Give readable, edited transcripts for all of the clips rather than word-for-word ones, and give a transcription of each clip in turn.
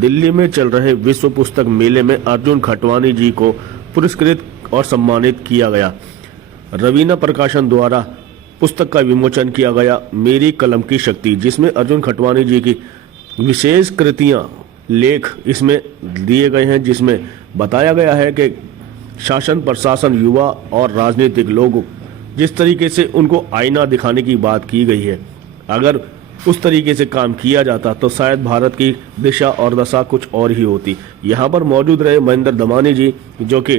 दिल्ली में चल रहे विश्व पुस्तक मेले में अर्जुन खटवानी जी को पुरस्कृत और सम्मानित किया गया। रवीना प्रकाशन द्वारा पुस्तक का विमोचन किया गया, मेरी कलम की शक्ति, जिसमें अर्जुन खटवानी जी की विशेष कृतियां, लेख इसमें दिए गए हैं, जिसमें बताया गया है कि शासन प्रशासन, युवा और राजनीतिक लोग जिस तरीके से उनको आईना दिखाने की बात की गई है, अगर उस तरीके से काम किया जाता तो शायद भारत की दिशा और दशा कुछ और ही होती। यहाँ पर मौजूद रहे महेंद्र दमानी जी, जो कि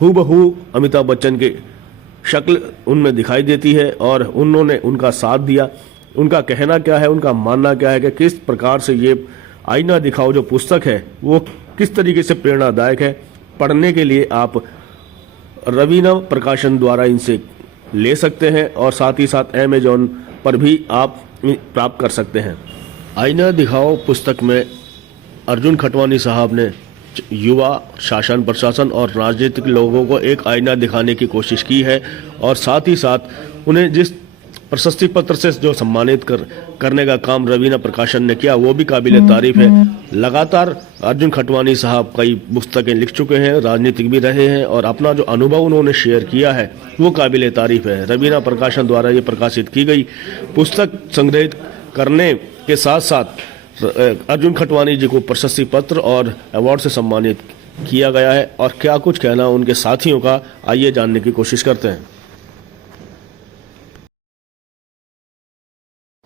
हूबहू अमिताभ बच्चन के शक्ल उनमें दिखाई देती है और उन्होंने उनका साथ दिया। उनका कहना क्या है, उनका मानना क्या है कि किस प्रकार से ये आईना दिखाओ जो पुस्तक है वो किस तरीके से प्रेरणादायक है। पढ़ने के लिए आप रवीना प्रकाशन द्वारा इनसे ले सकते हैं और साथ ही साथ अमेजॉन पर भी आप प्राप्त कर सकते हैं। आईना दिखाओ पुस्तक में अर्जुन खटवानी साहब ने युवा, शासन प्रशासन और राजनीतिक लोगों को एक आईना दिखाने की कोशिश की है और साथ ही साथ उन्हें जिस प्रशस्ति पत्र से जो सम्मानित करने का काम रवीना प्रकाशन ने किया वो भी काबिल तारीफ है। लगातार अर्जुन खटवानी साहब कई पुस्तकें लिख चुके हैं, राजनीतिक भी रहे हैं और अपना जो अनुभव उन्होंने शेयर किया है वो काबिल तारीफ है। रवीना प्रकाशन द्वारा ये प्रकाशित की गई पुस्तक संग्रहित करने के साथ साथ अर्जुन खटवानी जी को प्रशस्ति पत्र और अवार्ड से सम्मानित किया गया है। और क्या कुछ कहना उनके साथियों का, आइए जानने की कोशिश करते हैं।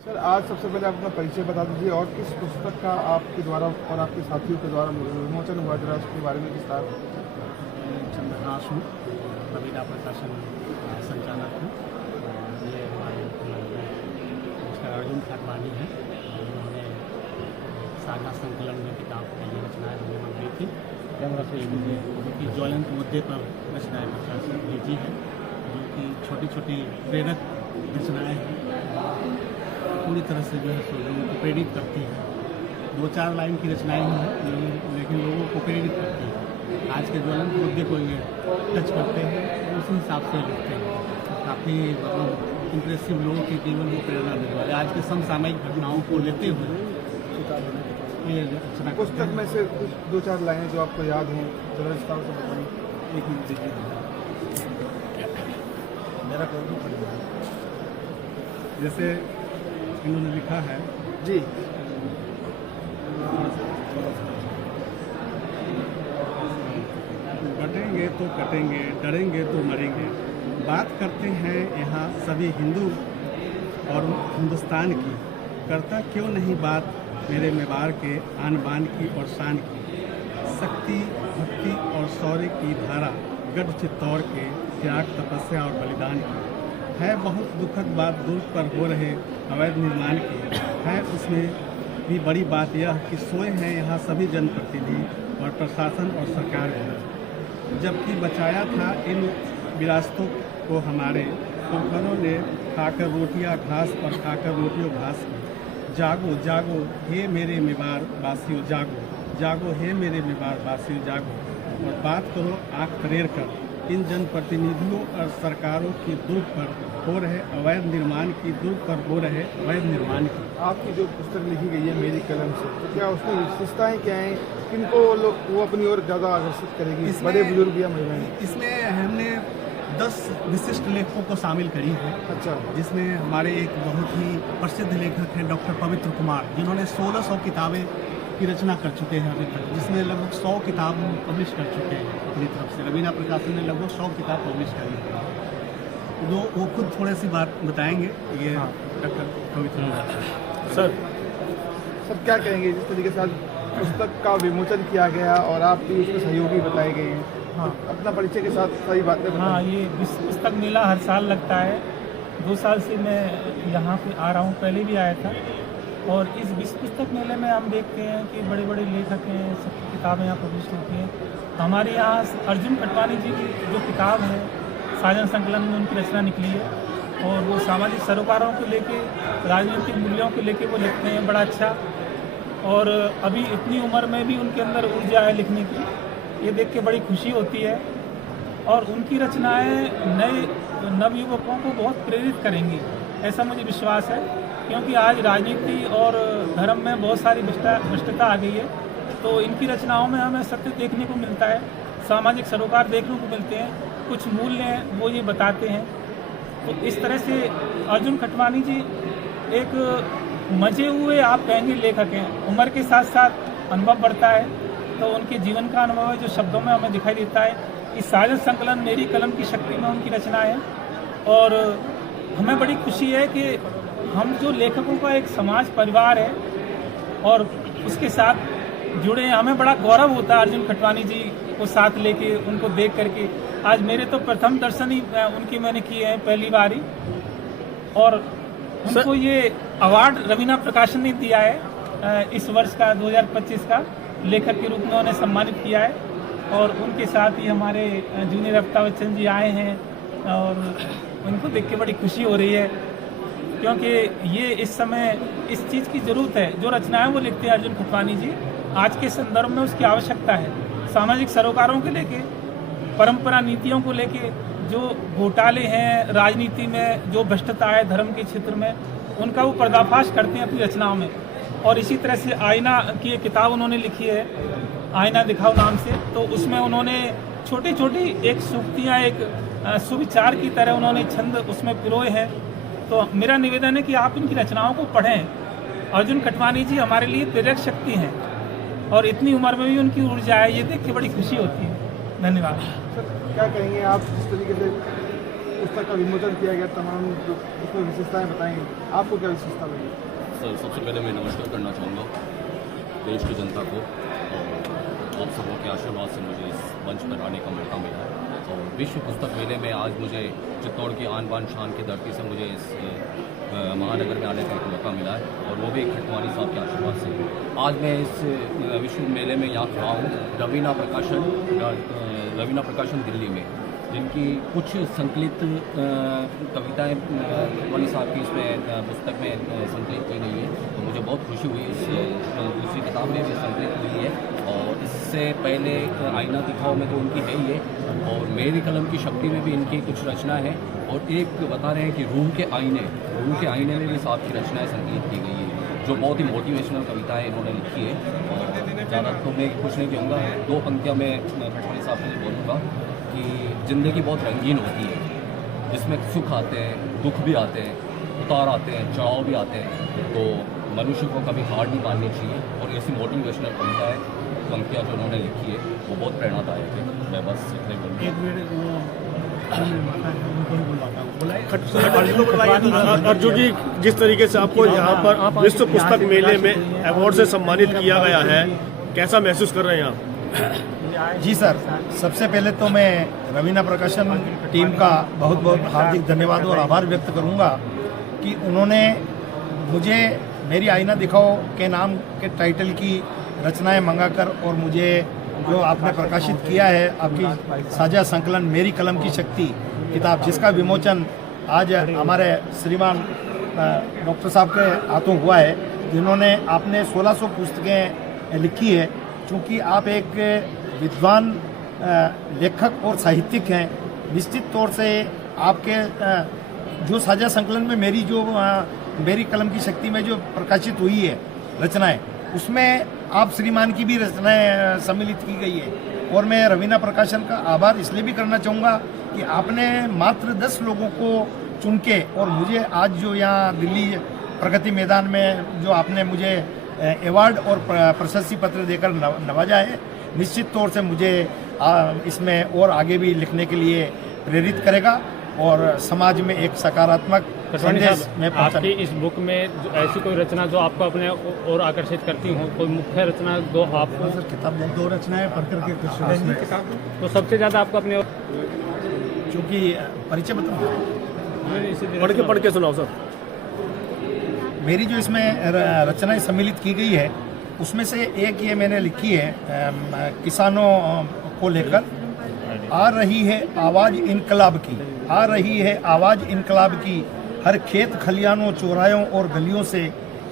सर, आज सबसे पहले अपना परिचय बता दीजिए और किस पुस्तक का आपके द्वारा और आपके साथियों के द्वारा विमोचन हुआ, जरा उसके बारे में विस्तार। चंद्रहास हूँ, रवीना प्रकाशन संचालक हूँ। ये हमारे मिस्टर अर्जुन खटवानी हैं, उन्होंने साझा संकलन में किताब के लिए रचनाएँ हमने मंगाई थी, जो कि ज्वलंत मुद्दे पर रचनाएँ प्रकाशित भेजी है, जो कि छोटी छोटी प्रेरक रचनाएँ हैं, पूरी तरह से जो है सो लोगों को प्रेरित करती है। 2-4 लाइन की रचनाएँ ही हैं लेकिन लोगों को प्रेरित करती है। आज के ज्वलंत मुद्दे को ये टच करते हैं, उसी हिसाब से लिखते हैं। काफ़ी मतलब इम्प्रेसिव लोगों के जीवन को प्रेरणा देने वाले आज के समसामयिक घटनाओं को लेते हुए ये रचना। पुस्तक में से कुछ 2-4 लाइनें जो आपको याद हैं, जरा विस्तार से बताइए। एक मिनट दीजिए, मेरा कौन पढ़ जैसे इन्होंने लिखा है जी। बटेंगे तो कटेंगे, डरेंगे तो मरेंगे। बात करते हैं यहाँ सभी हिंदू और हिंदुस्तान की, करता क्यों नहीं बात मेरे मेवाड़ के आन बान की और शान की। शक्ति, भक्ति और शौर्य की धारा, गढ़ चित्तौड़ के त्याग, तपस्या और बलिदान की। है बहुत दुखद बात दुर्ग पर हो रहे अवैध निर्माण की। है उसमें भी बड़ी बात यह कि सोए हैं यहाँ सभी जनप्रतिनिधि और प्रशासन और सरकार भी, जबकि बचाया था इन विरासतों को हमारे पुरखों ने, खाकर रोटियाँ घास और खाकर रोटियों घास की। जागो जागो हे मेरे मेवाड़ वासियों, जागो जागो हे मेरे मेवाड़ वासियों, जागो और बात करो आँख तरेर कर इन जनप्रतिनिधियों और सरकारों की दुर्ग पर हो रहे अवैध निर्माण की, दुर्ग पर हो रहे अवैध निर्माण की। आपकी जो पुस्तक लिखी गई है मेरी कलम से, तो क्या उसमें विशेषताएँ क्या हैं, किनको वो अपनी ओर ज़्यादा आकर्षित करेगी, बड़े बुजुर्ग या महिलाएं? इसमें हमने 10 विशिष्ट लेखकों को शामिल करी है। अच्छा। जिसमें हमारे एक बहुत ही प्रसिद्ध लेखक हैं डॉक्टर पवित्र कुमार, जिन्होंने 1600 किताबें की रचना कर चुके हैं अभी तक, जिसमें लगभग 100 किताब पब्लिश कर चुके हैं अपनी तरफ से। रवीना प्रकाशन ने लगभग 100 किताब पब्लिश करी है, तो वो खुद थोड़ी सी बात बताएंगे। ये डॉक्टर पवित्र सर क्या कहेंगे जिस तरीके से आज पुस्तक का विमोचन किया गया और आप भी उसके सहयोगी बताए गए हैं? हाँ, अपना परिचय के साथ सही बातें बताएं। हाँ, ये पुस्तक मेला हर साल लगता है। 2 साल से मैं यहाँ पे आ रहा हूँ, पहले भी आया था। और इस विश्व पुस्तक मेले में हम देखते हैं कि बड़े बड़े लेखक हैं, सबकी किताबें यहाँ पब्लिश होती हैं। हमारे यहाँ अर्जुन खटवानी जी की जो किताब है साझा संकलन में उनकी रचना निकली है और वो सामाजिक सरोकारों को लेके, राजनीतिक मूल्यों को लेके वो लिखते हैं बड़ा अच्छा। और अभी इतनी उम्र में भी उनके अंदर ऊर्जा है लिखने की, ये देख के बड़ी खुशी होती है। और उनकी रचनाएं नए नवयुवकों को बहुत प्रेरित करेंगी, ऐसा मुझे विश्वास है। क्योंकि आज राजनीति और धर्म में बहुत सारी भ्रष्टता आ गई है, तो इनकी रचनाओं में हमें सत्य देखने को मिलता है, सामाजिक सरोकार देखने को मिलते हैं, कुछ मूल्य हैं वो ये बताते हैं। तो इस तरह से अर्जुन खटवानी जी एक मजे हुए आप कहेंगे लेखक हैं। उम्र के साथ साथ अनुभव बढ़ता है तो उनके जीवन का अनुभव है जो शब्दों में हमें दिखाई देता है। इस साझा संकलन मेरी कलम की शक्ति में उनकी रचना है और हमें बड़ी खुशी है कि हम जो लेखकों का एक समाज परिवार है और उसके साथ जुड़े हैं। हमें बड़ा गौरव होता है अर्जुन खटवानी जी को साथ लेके, उनको देख करके। आज मेरे तो प्रथम दर्शन ही उनकी मैंने किए हैं पहली बार ही, और उनको ये अवार्ड रवीना प्रकाशन ने दिया है इस वर्ष का 2025 का लेखक के रूप में उन्हें सम्मानित किया है। और उनके साथ ही हमारे जूनियर अमिताभ बच्चन जी आए हैं और उनको देख के बड़ी खुशी हो रही है क्योंकि ये इस समय इस चीज़ की ज़रूरत है। जो रचनाएं वो लिखते हैं अर्जुन खटवानी जी, आज के संदर्भ में उसकी आवश्यकता है। सामाजिक सरोकारों के लेके, परंपरा नीतियों को लेके, जो घोटाले हैं राजनीति में, जो भ्रष्टता है धर्म के क्षेत्र में, उनका वो पर्दाफाश करते हैं अपनी रचनाओं में। और इसी तरह से आईना की एक किताब उन्होंने लिखी है, आईना दिखाओ नाम से। तो उसमें उन्होंने छोटी छोटी एक सूक्तियाँ, एक सुविचार की तरह उन्होंने छंद उसमें पिरोए हैं। तो मेरा निवेदन है कि आप इनकी रचनाओं को पढ़ें। अर्जुन खटवानी जी हमारे लिए प्रेरक शक्ति हैं और इतनी उम्र में भी उनकी ऊर्जा है, ये देख के बड़ी खुशी होती है। धन्यवाद। सर क्या कहेंगे आप, जिस तरीके से पुस्तक का विमोचन किया गया, तमाम जो उसमें विशेषताएं बताएंगे, आपको क्या विशेषता लगी? सर सबसे पहले मैं नमस्कार करना चाहूँगा देश की जनता को, और आप सबों के आशीर्वाद से मुझे इस मंच पर आने का मौका मिला है। और विश्व पुस्तक मेले में आज मुझे चित्तौड़ की आन बान शान की धरती से मुझे इस महानगर में आने का एक मौका मिला है, और वो भी खटवानी साहब के आशीर्वाद से। आज मैं इस विश्व मेले में यहाँ खड़ा हूँ रवीना प्रकाशन दिल्ली में, जिनकी कुछ संकलित कविताएं खटवानी साहब की इसमें पुस्तक में संकलित की गई है। तो मुझे बहुत खुशी हुई, इस दूसरी किताब में भी संकलित हुई है। और इससे पहले आईना दिखाओ में तो उनकी है ही है, और मेरी कलम की शक्ति में भी इनकी कुछ रचना है। और एक बता रहे हैं कि रूह के आईने में भी साहब की रचनाएँ संकलित की गई है, जो बहुत ही मोटिवेशनल कविताएं इन्होंने लिखी है। और ज़्यादा तो मैं कुछ नहीं कहूँगा, दो पंक्तियाँ मैं खटवानी साहब से बोलूँगा कि ज़िंदगी बहुत रंगीन होती है, जिसमें सुख आते हैं, दुख भी आते हैं, उतार आते हैं, चढ़ाव भी आते हैं। तो मनुष्य को कभी हार नहीं माननी चाहिए। और ऐसी मोटिवेशनल पंक्तियाँ जो उन्होंने लिखी है वो बहुत प्रेरणादायक है। मैं बस इतने अर्जुन जी, जिस तरीके से आपको यहाँ पर विश्व पुस्तक मेले में अवार्ड से सम्मानित किया गया है, कैसा महसूस कर रहे हैं आप? जी सर, सबसे पहले तो मैं रवीना प्रकाशन टीम का बहुत बहुत हार्दिक धन्यवाद और आभार व्यक्त करूंगा कि उन्होंने मुझे मेरी आईना दिखाओ के नाम के टाइटल की रचनाएं मंगाकर और मुझे जो आपने प्रकाशित किया है आपकी साझा संकलन मेरी कलम की शक्ति किताब, जिसका विमोचन आज हमारे श्रीमान डॉक्टर साहब के हाथों हुआ है, जिन्होंने आपने 1600 पुस्तकें लिखी है। चूँकि आप एक विद्वान लेखक और साहित्यिक हैं, निश्चित तौर से आपके जो साझा संकलन में मेरी कलम की शक्ति में जो प्रकाशित हुई है रचनाएं, उसमें आप श्रीमान की भी रचनाएं सम्मिलित की गई है। और मैं रवीना प्रकाशन का आभार इसलिए भी करना चाहूँगा कि आपने मात्र 10 लोगों को चुन के और मुझे आज जो यहाँ दिल्ली प्रगति मैदान में जो आपने मुझे अवार्ड और प्रशस्ति पत्र देकर नवाजा है, निश्चित तौर से मुझे इसमें और आगे भी लिखने के लिए प्रेरित करेगा और समाज में एक सकारात्मक संदेश में आपकी इस बुक में ऐसी कोई रचना जो आपको अपने और आकर्षित करती हो, कोई मुख्य रचना दो आपको? सर किताब 2 रचनाएं पढ़कर के कुछ तो सबसे ज़्यादा आपको अपने चूँकि परिचय बताऊँ, पढ़ के सुनाओ सर। मेरी जो इसमें रचनाएं सम्मिलित की गई है उसमें से एक ये मैंने लिखी है किसानों को लेकर, आ रही है आवाज़ इनकलाब की, आ रही है आवाज़ इनकलाब की, हर खेत खलियानों चौरायों और गलियों से,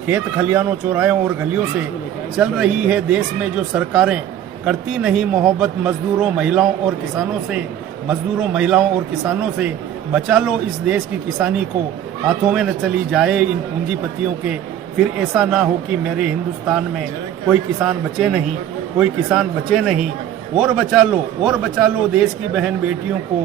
खेत खलियानों चौरायों और गलियों से चल रही है देश में जो सरकारें, करती नहीं मोहब्बत मजदूरों महिलाओं और किसानों से, मजदूरों महिलाओं और किसानों से, बचा लो इस देश की किसानी को, हाथों में न चली जाए इन पूंजीपतियों के, फिर ऐसा ना हो कि मेरे हिंदुस्तान में कोई किसान बचे नहीं, कोई किसान बचे नहीं, और बचा लो देश की बहन बेटियों को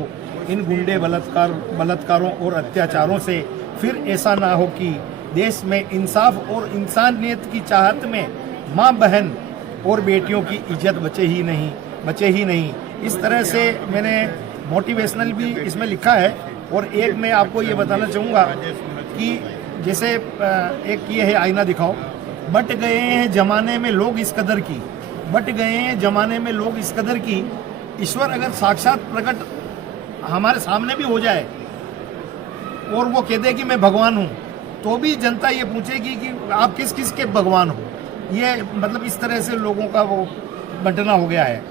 इन गुंडे बलात्कारों और अत्याचारों से। फिर ऐसा ना हो कि देश में इंसाफ और इंसानियत की चाहत में माँ बहन और बेटियों की इज्जत बचे ही नहीं। इस तरह से मैंने मोटिवेशनल भी इसमें लिखा है। और एक मैं आपको ये बताना चाहूँगा कि जैसे एक ये है आईना दिखाओ, बट गए हैं जमाने में लोग इस कदर की, ईश्वर अगर साक्षात प्रकट हमारे सामने भी हो जाए और वो कह दे कि मैं भगवान हूँ, तो भी जनता ये पूछेगी कि आप किस किस के भगवान हो। ये मतलब इस तरह से लोगों का वो बंटना हो गया है।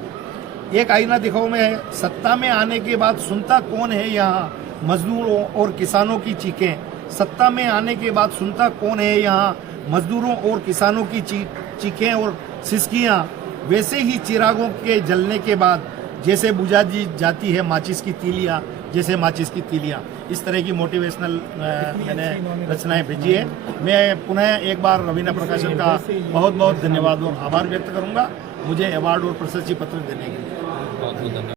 एक आईना दिखाओ में सत्ता में आने के बाद सुनता कौन है यहाँ मजदूरों और किसानों की चीखें। सत्ता में आने के बाद सुनता कौन है यहाँ मजदूरों और किसानों की चीखें और सिसकियाँ। वैसे ही चिरागों के जलने के बाद जैसे बुझा जाती है माचिस की तीलियाँ। इस तरह की मोटिवेशनल मैंने रचनाएं भेजी है। मैं पुनः एक बार रवीना प्रकाशन का बहुत बहुत धन्यवाद और आभार व्यक्त करूंगा मुझे अवार्ड और प्रशस्ति पत्र देने के लिए। बहुत बहुत धन्यवाद।